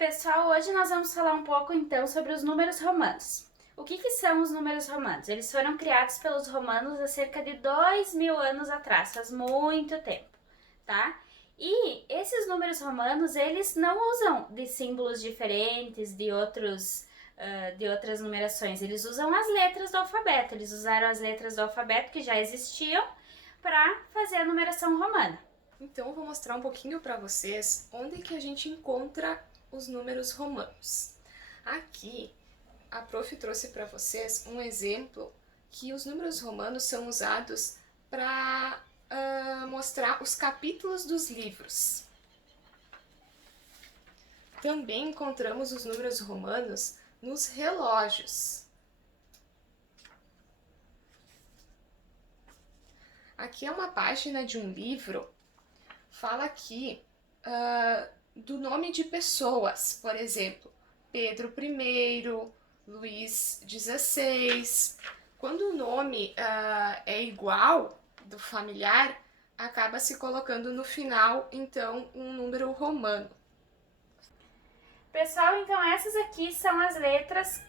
Pessoal, hoje nós vamos falar um pouco então sobre os números romanos. O que são os números romanos? Eles foram criados pelos romanos há cerca de 2000 anos atrás, faz muito tempo, tá? E esses números romanos, eles não usam de símbolos diferentes de outras numerações, eles usam as letras do alfabeto, eles usaram as letras do alfabeto que já existiam para fazer a numeração romana. Então, eu vou mostrar um pouquinho para vocês onde que a gente encontra os números romanos. Aqui, a prof trouxe para vocês um exemplo que os números romanos são usados para mostrar os capítulos dos livros. Também encontramos os números romanos nos relógios. Aqui é uma página de um livro, fala aqui do nome de pessoas, por exemplo, Pedro I, Luís XVI. Quando o nome é igual do familiar, acaba se colocando no final, então, um número romano. Pessoal, então essas aqui são as letras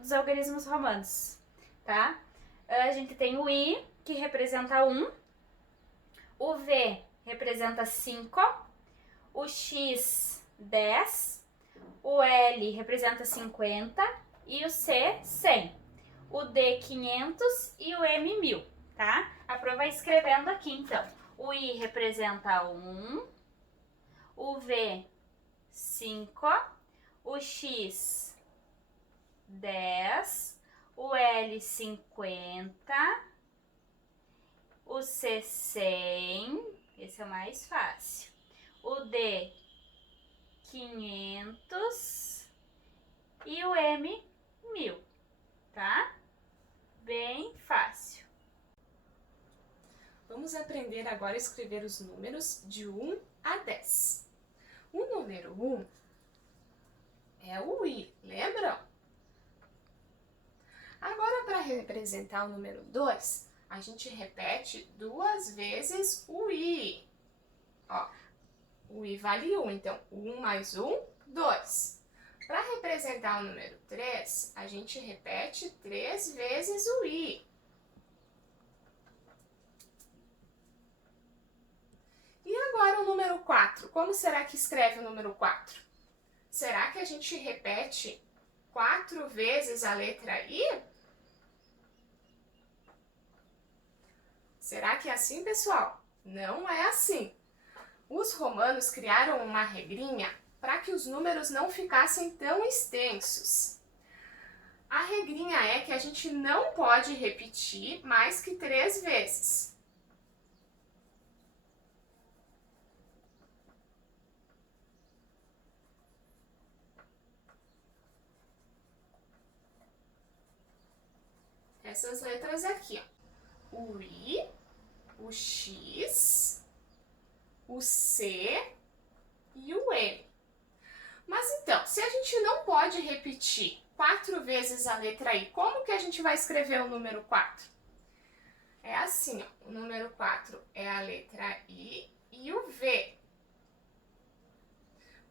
dos algarismos romanos, tá? A gente tem o I, que representa 1, o V representa 5, o X 10, o L representa 50 e o C 100, o D 500 e o M 1000, tá? A Pro vai escrevendo aqui então. O I representa 1, o V 5, o X 10, o L 50, o C 100, esse é o mais fácil, o D 500 e o M 1000, tá? Bem fácil. Vamos aprender agora a escrever os números de 1 a 10. O número 1 é o I, lembram? Agora, para representar o número 2, a gente repete 2 vezes o I. Ó, o I vale 1, então 1 mais 1, 2. Para representar o número 3, a gente repete 3 vezes o I. E agora o número 4, como será que escreve o número 4? Será que a gente repete 4 vezes a letra I? Será que é assim, pessoal? Não é assim. Os romanos criaram uma regrinha para que os números não ficassem tão extensos. A regrinha é que a gente não pode repetir mais que 3 vezes. Essas letras aqui, ó. O I, o X, o C e o M. Mas então, se a gente não pode repetir 4 vezes a letra I, como que a gente vai escrever o número 4? É assim, ó, o número 4 é a letra I e o V.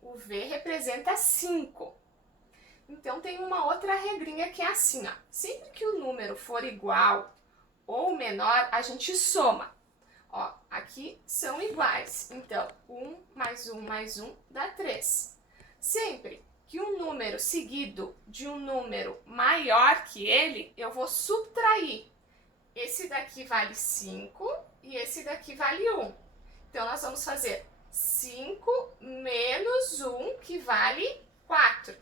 O V representa 5. Então, tem uma outra regrinha que é assim, ó. Sempre que o número for igual ou menor, a gente soma. Ó, aqui são iguais. Então, 1 mais 1 mais 1 dá 3. Sempre que um número seguido de um número maior que ele, eu vou subtrair. Esse daqui vale 5 e esse daqui vale 1. Então, nós vamos fazer 5 menos 1, que vale 4.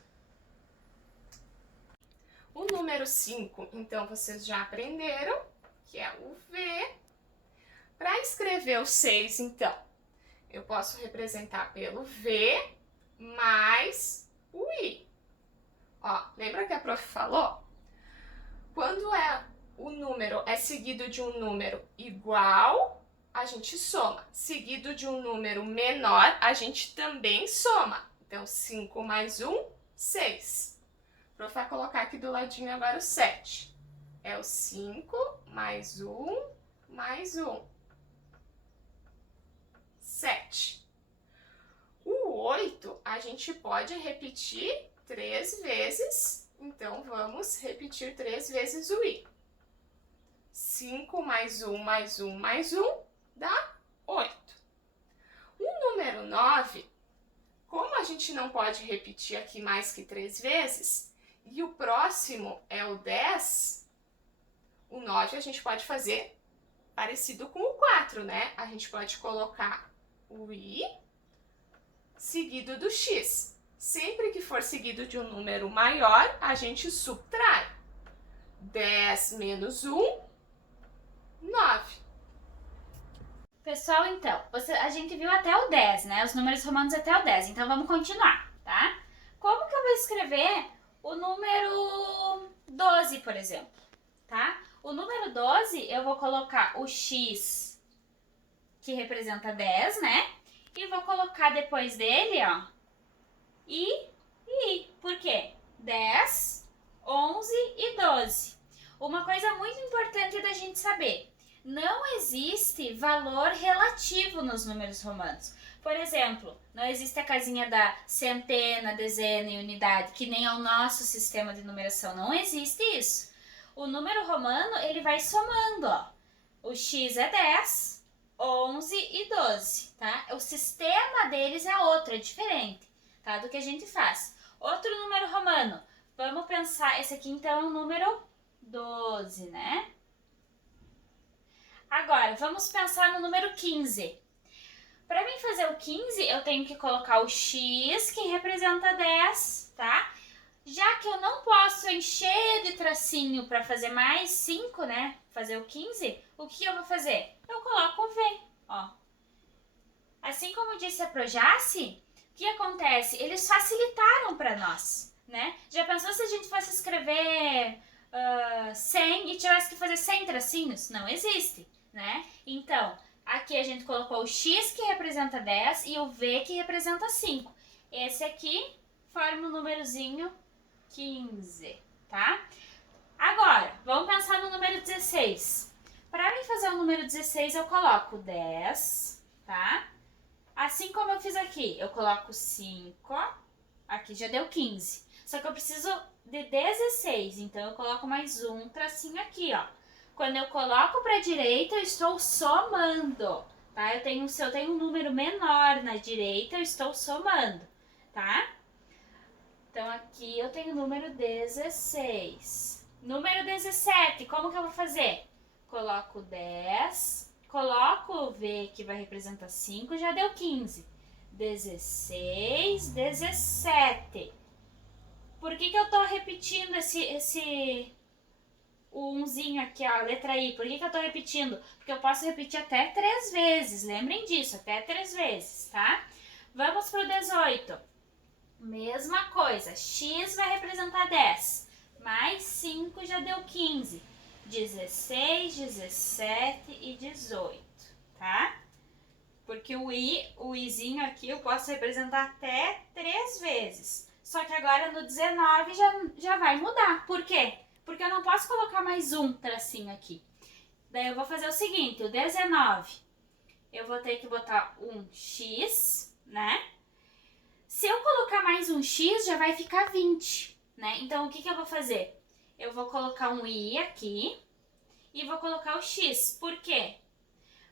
O número 5, então, vocês já aprenderam, que é o V. Para escrever o 6, então, eu posso representar pelo V mais o I. Ó, lembra que a prof falou? Quando o número é seguido de um número igual, a gente soma. Seguido de um número menor, a gente também soma. Então, 5 mais 1, 6. O prof vai colocar aqui do ladinho agora o 7. É o 5 mais 1 mais 1. 7. O 8 a gente pode repetir 3 vezes. Então, vamos repetir 3 vezes o i. 5 mais 1 mais 1 mais 1 dá 8. O número 9, como a gente não pode repetir aqui mais que 3 vezes, e o próximo é o 10, o 9 a gente pode fazer parecido com o 4, né? A gente pode colocar o i seguido do x. Sempre que for seguido de um número maior, a gente subtrai. 10 menos 1, 9. Pessoal, então, a gente viu até o 10, né? Os números romanos até o 10. Então, vamos continuar, tá? Como que eu vou escrever o número 12, por exemplo, tá? O número 12, eu vou colocar o x, que representa 10, né? E vou colocar depois dele, ó, i. Por quê? 10, 11 e 12. Uma coisa muito importante da gente saber: não existe valor relativo nos números romanos. Por exemplo, não existe a casinha da centena, dezena e unidade, que nem é o nosso sistema de numeração. Não existe isso. O número romano, ele vai somando, ó. O x é 10, 11 e 12, tá? O sistema deles é outro, é diferente, tá? Do que a gente faz. Outro número romano. Vamos pensar, esse aqui então é o número 12, né? Agora, vamos pensar no número 15. Para mim fazer o 15, eu tenho que colocar o x, que representa 10, tá? Já que eu não posso encher de tracinho para fazer mais 5, né? Fazer o 15, o que eu vou fazer? Eu coloco o v, ó. Assim como disse a Projace, o que acontece? Eles facilitaram para nós, né? Já pensou se a gente fosse escrever 100 e tivesse que fazer 100 tracinhos? Não existe, né? Então, aqui a gente colocou o x, que representa 10, e o v, que representa 5. Esse aqui forma o númerozinho 15, tá? Agora, vamos pensar no número 16. Para mim fazer o número 16, eu coloco 10, tá? Assim como eu fiz aqui, eu coloco 5, aqui já deu 15. Só que eu preciso de 16, então eu coloco mais um tracinho aqui, ó. Quando eu coloco para a direita, eu estou somando, tá? Se eu tenho um número menor na direita, eu estou somando, tá? Então, aqui eu tenho o número 16. Número 17, como que eu vou fazer? Coloco 10, coloco o V, que vai representar 5, já deu 15. 16, 17. Por que eu tô repetindo o umzinho aqui, ó, a letra I? Por que eu tô repetindo? Porque eu posso repetir até 3 vezes, lembrem disso, até 3 vezes, tá? Vamos pro 18. Mesma coisa, x vai representar 10, mais 5 já deu 15, 16, 17 e 18, tá? Porque o izinho aqui eu posso representar até 3 vezes, só que agora no 19 já vai mudar. Por quê? Porque eu não posso colocar mais um tracinho aqui. Daí eu vou fazer o seguinte, o 19, eu vou ter que botar um x, né? Se eu colocar mais um x, já vai ficar 20, né? Então, o que eu vou fazer? Eu vou colocar um i aqui e vou colocar o x. Por quê?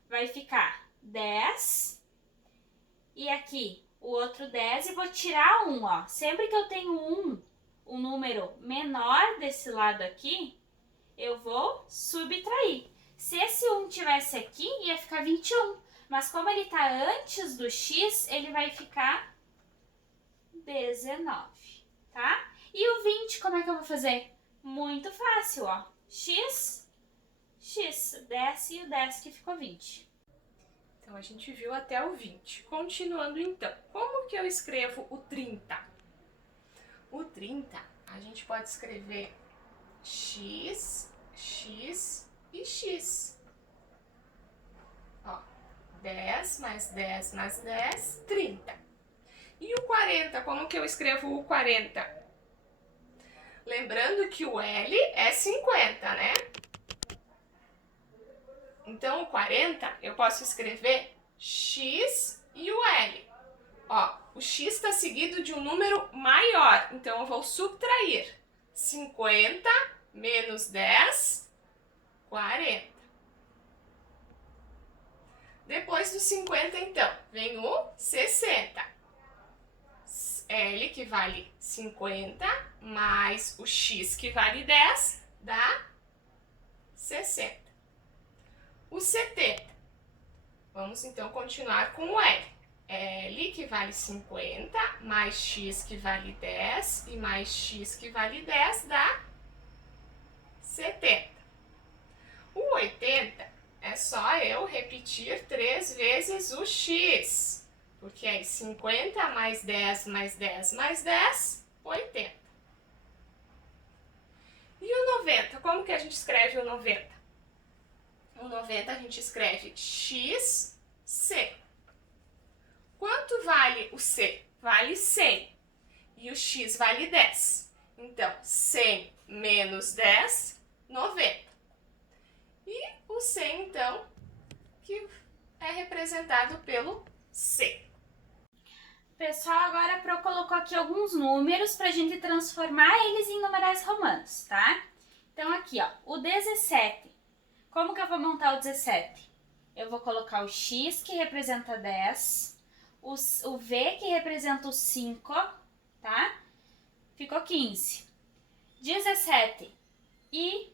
Vai ficar 10 e aqui o outro 10 e vou tirar 1, ó. Sempre que eu tenho um número menor desse lado aqui, eu vou subtrair. Se esse 1 tivesse aqui, ia ficar 21. Mas como ele está antes do x, ele vai ficar 19, tá? E o 20, como é que eu vou fazer? Muito fácil, ó. X, desce e o 10 que ficou 20. Então, a gente viu até o 20. Continuando, então. Como que eu escrevo o 30? O 30, a gente pode escrever x, x e x. Ó, 10 mais 10 mais 10, 30. E o 40, como que eu escrevo o 40? Lembrando que o L é 50, né? Então, o 40, eu posso escrever X e o L. Ó, o x está seguido de um número maior, então eu vou subtrair 50 menos 10, 40. Depois do 50, então, vem o 60. L, que vale 50, mais o x, que vale 10, dá 60. O 70. Vamos, então, continuar com o L. L, que vale 50, mais x, que vale 10, e mais x, que vale 10, dá 70. O 80 é só eu repetir 3 vezes o x, porque é 50 mais 10 mais 10 mais 10, 80. E o 90? Como que a gente escreve o 90? O 90 a gente escreve xc. Quanto vale o c? Vale 100. E o x vale 10. Então, 100 menos 10, 90. E o c, então, que é representado pelo c. Pessoal, agora eu coloco aqui alguns números para a gente transformar eles em numerais romanos, tá? Então aqui, ó, o 17. Como que eu vou montar o 17? Eu vou colocar o x, que representa 10, o v, que representa o 5, tá? Ficou 15. 17. I.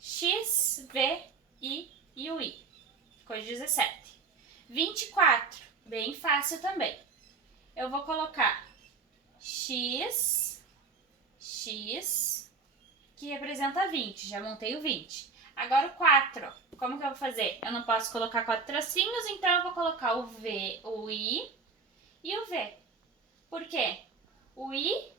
X, V, I e o I. Ficou 17. 24. Bem fácil também. Eu vou colocar X, que representa 20. Já montei o 20. Agora o 4. Como que eu vou fazer? Eu não posso colocar 4 tracinhos, então eu vou colocar o V, o I e o V. Por quê? O I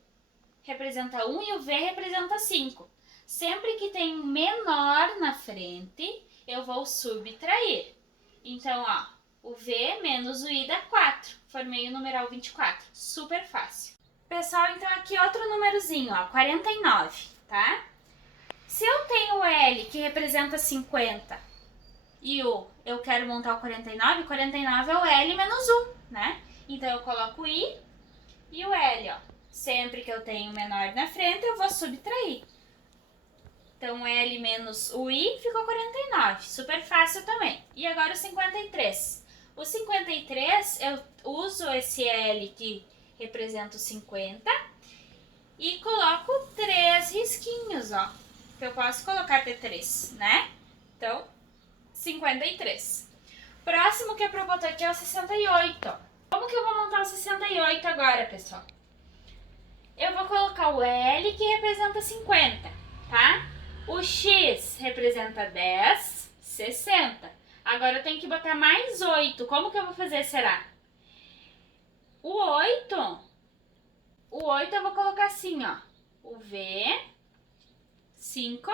representa 1 e o V representa 5. Sempre que tem um menor na frente, eu vou subtrair. Então, ó, o V menos o I dá 4. Formei o numeral 24. Super fácil. Pessoal, então aqui outro númerozinho, ó, 49, tá? Se eu tenho o L, que representa 50, e eu quero montar o 49 é o L menos 1, né? Então, eu coloco o I e o L, ó. Sempre que eu tenho menor na frente, eu vou subtrair. Então, L menos o I ficou 49. Super fácil também. E agora o 53. O 53, eu uso esse L que representa o 50 e coloco 3 risquinhos, ó. Que eu posso colocar até 3, né? Então, 53. Próximo que é para eu botar aqui é o 68. Como que eu vou montar o 68 agora, pessoal? Eu vou colocar o L que representa 50, tá? O X representa 10, 60. Agora eu tenho que botar mais 8. Como que eu vou fazer, será? O 8 eu vou colocar assim, ó. O V, 5,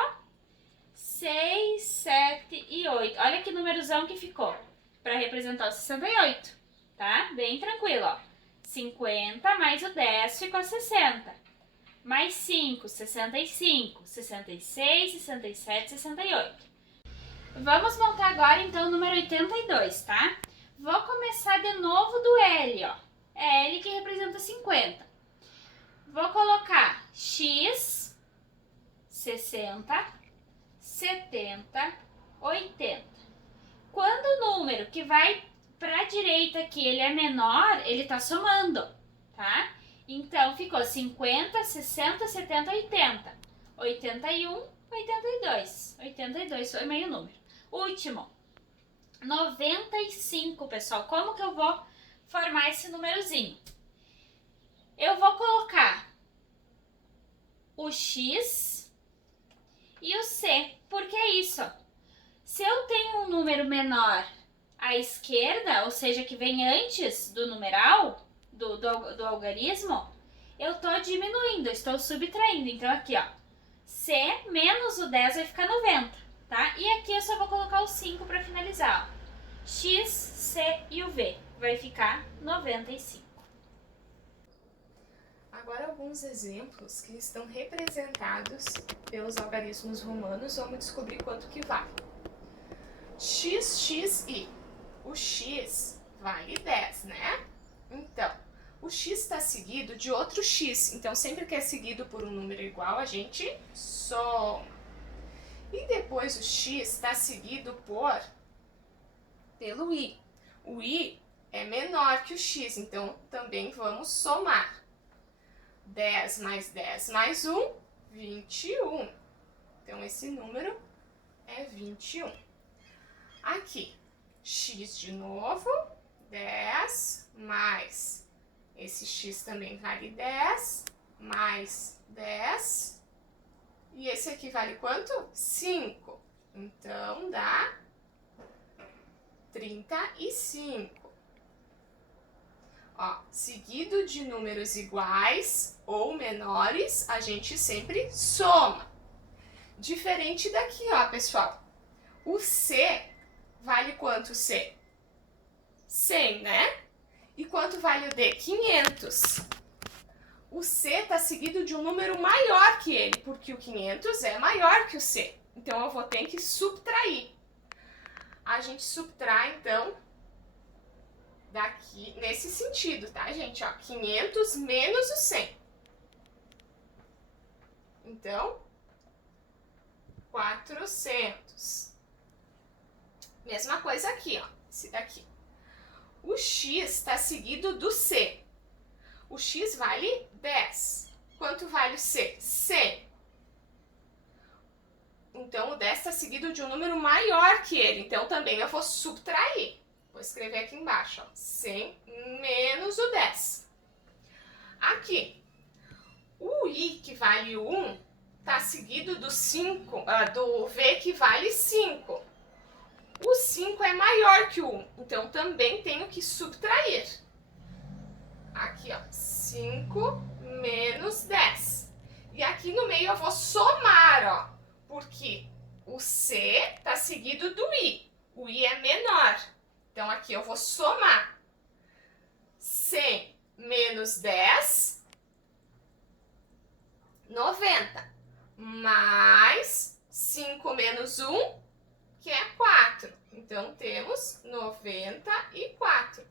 6, 7 e 8. Olha que numerozão que ficou para representar o 68, tá? Bem tranquilo, ó. 50 mais o 10 ficou 60. Mais 5, 65, 66, 67, 68. Vamos montar agora, então, o número 82, tá? Vou começar de novo do L, ó. É L que representa 50. Vou colocar X, 60, 70, 80. Quando o número que vai para a direita aqui, ele é menor, ele tá somando, tá? Então, ficou 50, 60, 70, 80. 81, 82. 82 foi meio número. Último. 95, pessoal. Como que eu vou formar esse númerozinho? Eu vou colocar o X e o C. Por que isso? Se eu tenho um número menor à esquerda, ou seja, que vem antes do numeral, do algarismo, eu estou diminuindo, eu estou subtraindo. Então, aqui, ó, C menos o 10 vai ficar 90, tá? E aqui eu só vou colocar o 5 para finalizar, ó. X, C e o V vai ficar 95. Agora, alguns exemplos que estão representados pelos algarismos romanos. Vamos descobrir quanto que vale. XXI. O X vale 10, né? Então, o x está seguido de outro x. Então, sempre que é seguido por um número igual, a gente soma. E depois o x está seguido pelo y. O y é menor que o x, então também vamos somar. 10 mais 10 mais 1, 21. Então, esse número é 21. Aqui, x de novo, 10 mais, esse x também vale 10, mais 10. E esse aqui vale quanto? 5. Então, dá 35. Ó, seguido de números iguais ou menores, a gente sempre soma. Diferente daqui, ó, pessoal. O C vale quanto o C? 100, né? E quanto vale o D? 500. O C está seguido de um número maior que ele, porque o 500 é maior que o C. Então, eu vou ter que subtrair. A gente subtrai, então, daqui, nesse sentido, tá, gente? Ó, 500 menos o 100. Então, 400. Mesma coisa aqui, ó, esse daqui. O x está seguido do C. O x vale 10. Quanto vale o C? 100. Então, o 10 está seguido de um número maior que ele. Então, também eu vou subtrair. Vou escrever aqui embaixo, ó, 100 menos o 10. Aqui, o i que vale 1 está seguido do v que vale 5. O 5 é maior que o 1, então também tenho que subtrair. Aqui, ó, 5 menos 10. E aqui no meio eu vou somar, ó, porque o C está seguido do I. O I é menor. Então, aqui eu vou somar. 100 menos 10, 90. Mais 5 menos 1, que é 4. Então, temos 94.